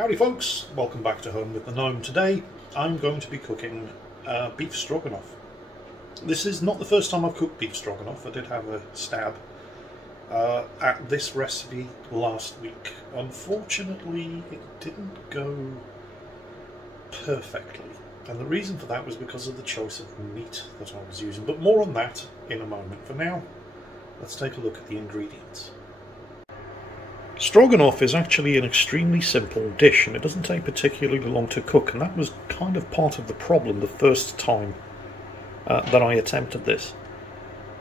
Howdy folks, welcome back to Home with the Gnome. Today I'm going to be cooking beef stroganoff. This is not the first time I've cooked beef stroganoff. I did have a stab at this recipe last week. Unfortunately it didn't go perfectly, and the reason for that was because of the choice of meat that I was using, but more on that in a moment. For now, let's take a look at the ingredients. Stroganoff is actually an extremely simple dish, and it doesn't take particularly long to cook, and that was kind of part of the problem the first time that I attempted this.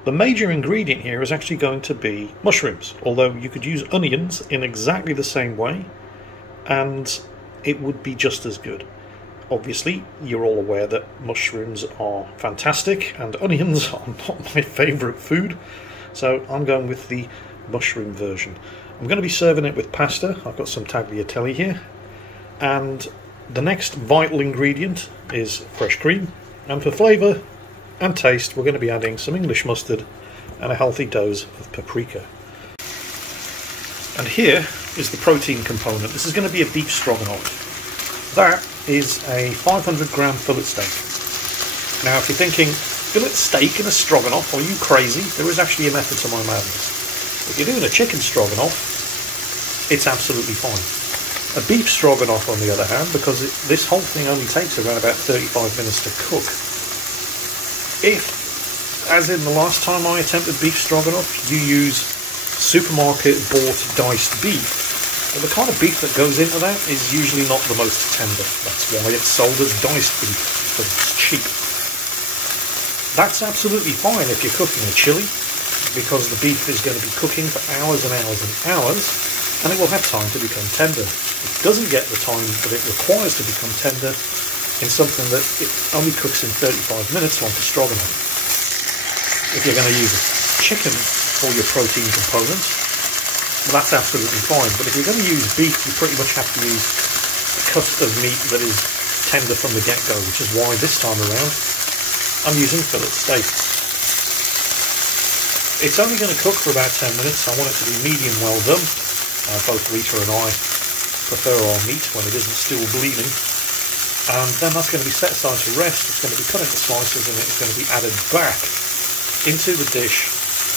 The major ingredient here is actually going to be mushrooms, although you could use onions in exactly the same way and it would be just as good. Obviously, you're all aware that mushrooms are fantastic and onions are not my favourite food, so I'm going with the mushroom version. I'm going to be serving it with pasta. I've got some tagliatelle here, and the next vital ingredient is fresh cream, and for flavour and taste we're going to be adding some English mustard and a healthy dose of paprika. And here is the protein component. This is going to be a beef stroganoff. That is a 500 gram fillet steak. Now if you're thinking, fillet steak in a stroganoff, are you crazy? There is actually a method to my madness. If you're doing a chicken stroganoff, it's absolutely fine. A beef stroganoff, on the other hand, because this whole thing only takes around about 35 minutes to cook. If, as in the last time I attempted beef stroganoff, you use supermarket bought diced beef, well, the kind of beef that goes into that is usually not the most tender. That's why it's sold as diced beef, because it's cheap. That's absolutely fine if you're cooking a chili, because the beef is going to be cooking for hours and hours and hours, and it will have time to become tender. It doesn't get the time that it requires to become tender in something that it only cooks in 35 minutes like a stroganoff. If you're going to use chicken for your protein component, well, that's absolutely fine, but if you're going to use beef, you pretty much have to use a cut of meat that is tender from the get-go, which is why this time around I'm using fillet steak. It's only going to cook for about 10 minutes. I want it to be medium well done. Both Rita and I prefer our meat when it isn't still bleeding. And then that's going to be set aside to rest. It's going to be cut into slices and it's going to be added back into the dish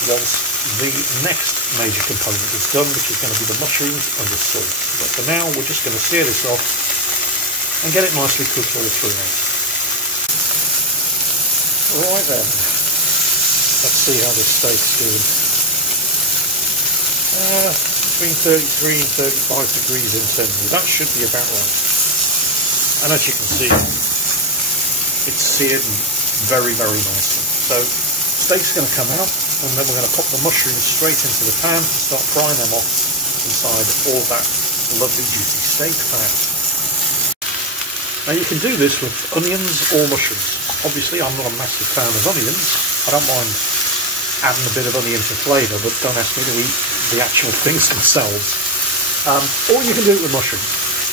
once the next major component is done, which is going to be the mushrooms and the salt. But for now, we're just going to sear this off and get it nicely cooked all throughout. Right then. Let's see how this steak's doing. Between 33 and 35 degrees internally. That should be about right. And as you can see, it's seared very, very nicely. So steak's going to come out, and then we're going to pop the mushrooms straight into the pan and start frying them off inside all that lovely juicy steak fat. Now you can do this with onions or mushrooms. Obviously I'm not a massive fan of onions. I don't mind adding a bit of onion for flavour, but don't ask me to eat the actual things themselves. Or you can do it with mushrooms.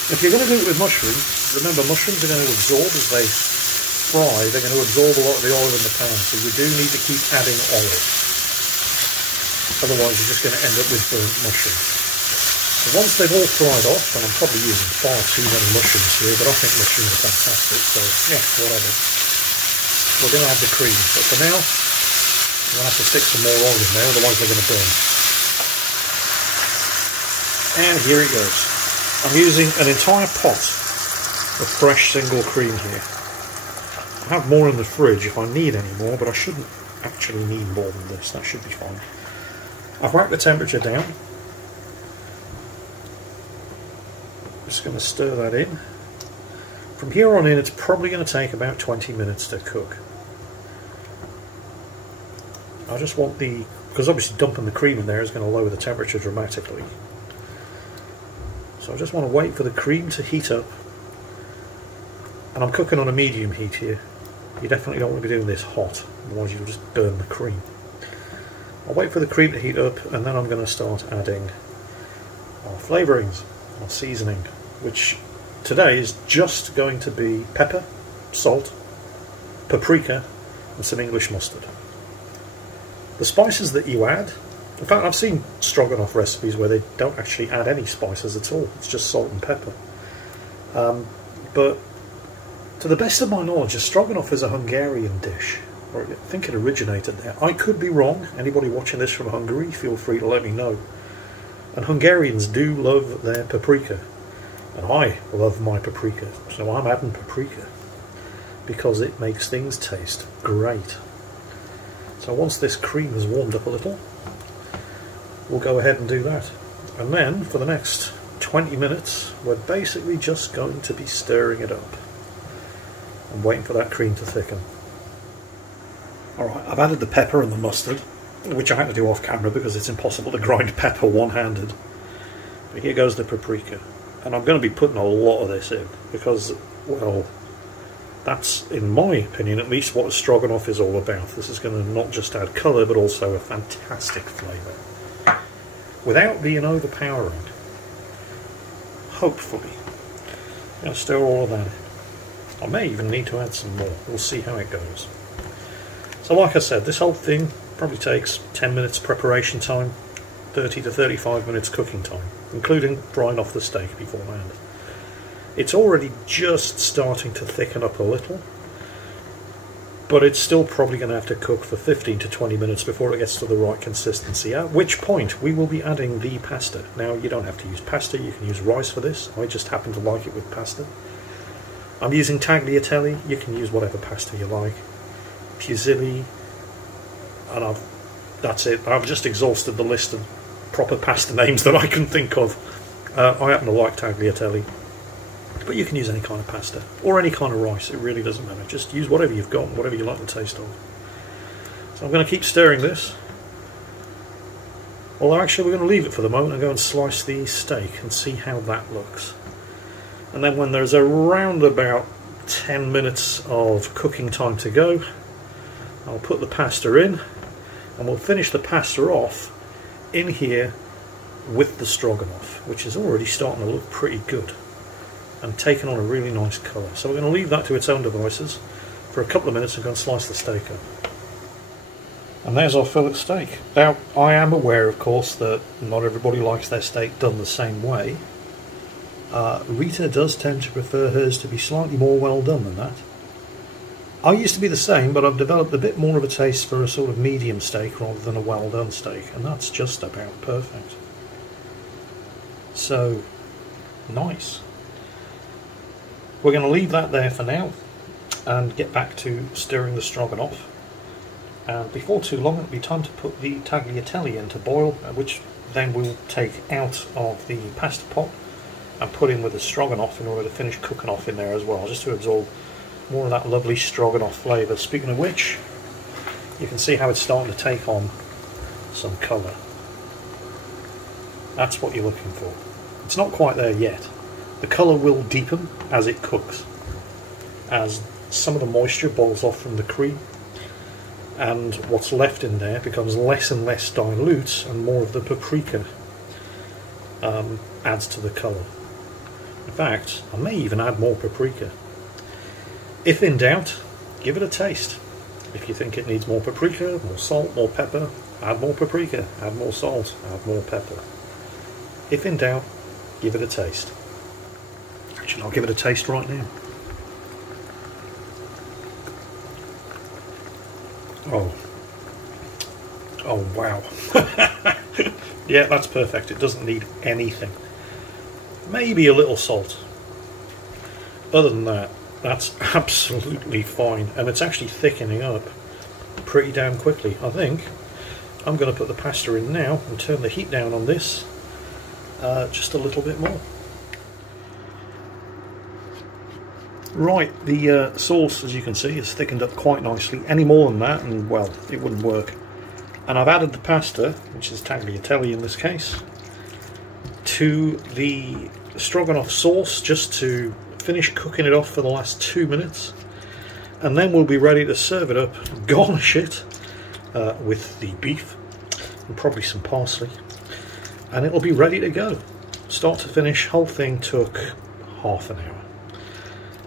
If you're going to do it with mushrooms, remember mushrooms are going to absorb as they fry, they're going to absorb a lot of the oil in the pan, so you do need to keep adding oil. Otherwise you're just going to end up with burnt mushrooms. So once they've all fried off, and I'm probably using far too many mushrooms here, but I think mushrooms are fantastic, so yeah, whatever. We're going to add the cream, but for now, I'm going to have to stick some more oil in there, otherwise they're going to burn. And here it goes. I'm using an entire pot of fresh single cream here. I have more in the fridge if I need any more, but I shouldn't actually need more than this. That should be fine. I've whacked the temperature down. Just going to stir that in. From here on in, it's probably going to take about 20 minutes to cook. I just want because obviously dumping the cream in there is going to lower the temperature dramatically. So I just want to wait for the cream to heat up. And I'm cooking on a medium heat here. You definitely don't want to be doing this hot, otherwise you'll just burn the cream. I'll wait for the cream to heat up, and then I'm going to start adding our flavourings, our seasoning, which today is just going to be pepper, salt, paprika, and some English mustard. The spices that you add, in fact I've seen stroganoff recipes where they don't actually add any spices at all, it's just salt and pepper. But to the best of my knowledge, a stroganoff is a Hungarian dish, or I think it originated there. I could be wrong. Anybody watching this from Hungary, feel free to let me know. And Hungarians do love their paprika, and I love my paprika, so I'm adding paprika because it makes things taste great. So once this cream has warmed up a little, we'll go ahead and do that. And then for the next 20 minutes, we're basically just going to be stirring it up and waiting for that cream to thicken. Alright, I've added the pepper and the mustard, which I had to do off camera because it's impossible to grind pepper one-handed. But here goes the paprika. And I'm going to be putting a lot of this in because, well, that's, in my opinion, at least what a stroganoff is all about. This is going to not just add colour, but also a fantastic flavour, without being overpowering. Hopefully. I'm going to stir all of that in. I may even need to add some more. We'll see how it goes. So like I said, this whole thing probably takes 10 minutes preparation time, 30 to 35 minutes cooking time, including drying off the steak beforehand. It's already just starting to thicken up a little, but it's still probably going to have to cook for 15 to 20 minutes before it gets to the right consistency, at which point we will be adding the pasta. Now, you don't have to use pasta, you can use rice for this. I just happen to like it with pasta. I'm using tagliatelle. You can use whatever pasta you like. Fusilli, and that's it. I've just exhausted the list of proper pasta names that I can think of. I happen to like tagliatelle, but you can use any kind of pasta or any kind of rice. It really doesn't matter. Just use whatever you've got, whatever you like the taste of. So I'm going to keep stirring this. Although actually we're going to leave it for the moment and go and slice the steak and see how that looks. And then when there's around about 10 minutes of cooking time to go, I'll put the pasta in, and we'll finish the pasta off in here with the stroganoff, which is already starting to look pretty good and taking on a really nice colour. So we're going to leave that to its own devices for a couple of minutes and go and slice the steak up. And there's our fillet steak. Now, I am aware, of course, that not everybody likes their steak done the same way. Rita does tend to prefer hers to be slightly more well done than that. I used to be the same, but I've developed a bit more of a taste for a sort of medium steak rather than a well done steak, and that's just about perfect. So, nice. We're going to leave that there for now and get back to stirring the stroganoff. And before too long, it'll be time to put the tagliatelle in to boil, which then we'll take out of the pasta pot and put in with the stroganoff in order to finish cooking off in there as well, just to absorb more of that lovely stroganoff flavour. Speaking of which, you can see how it's starting to take on some colour. That's what you're looking for. It's not quite there yet. The colour will deepen as it cooks, as some of the moisture boils off from the cream, and what's left in there becomes less and less dilute, and more of the paprika adds to the colour. In fact, I may even add more paprika. If in doubt, give it a taste. If you think it needs more paprika, more salt, more pepper, add more paprika, add more salt, add more pepper. If in doubt, give it a taste. Actually, I'll give it a taste right now. Oh wow. Yeah, that's perfect. It doesn't need anything. Maybe a little salt. Other than that, that's absolutely fine, and it's actually thickening up pretty damn quickly. I think I'm going to put the pasta in now and turn the heat down on this just a little bit more. Right, the sauce, as you can see, is thickened up quite nicely. Any more than that, and well, it wouldn't work. And I've added the pasta, which is tagliatelle in this case, to the stroganoff sauce just to finish cooking it off for the last 2 minutes, and then we'll be ready to serve it up, garnish it with the beef and probably some parsley, and it'll be ready to go. Start to finish, whole thing took half an hour,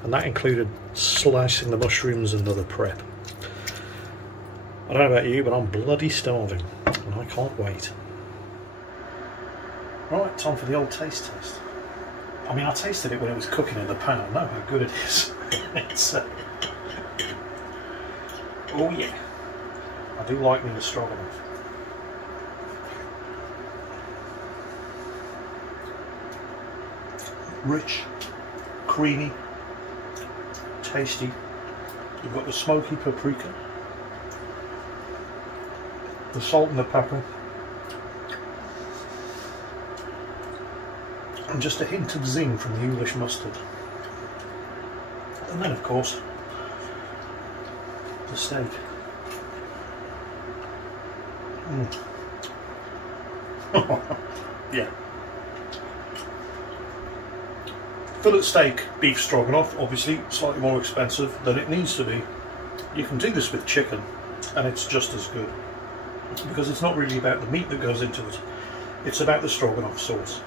and that included slicing the mushrooms and other prep. I don't know about you, but I'm bloody starving and I can't wait. Right, time for the old taste test. I mean, I tasted it when it was cooking in the pan. I know how good it is. It's, oh yeah, I do like me the stroganoff. Rich, creamy, tasty. You've got the smoky paprika, the salt and the pepper, and just a hint of zing from the English mustard. And then of course the steak. Yeah. Fillet steak beef stroganoff, obviously slightly more expensive than it needs to be. You can do this with chicken and it's just as good, because it's not really about the meat that goes into it, it's about the stroganoff sauce.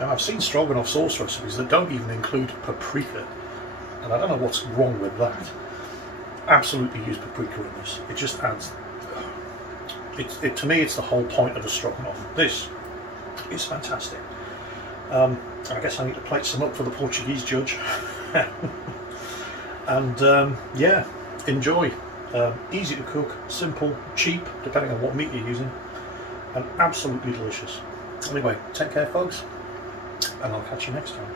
Now I've seen stroganoff sauce recipes that don't even include paprika, and I don't know what's wrong with that. Absolutely use paprika in this, it just adds, to me it's the whole point of a stroganoff. This is fantastic. I guess I need to plate some up for the Portuguese judge. And yeah, enjoy. Easy to cook, simple, cheap, depending on what meat you're using, and absolutely delicious. Anyway, take care folks, and I'll catch you next time.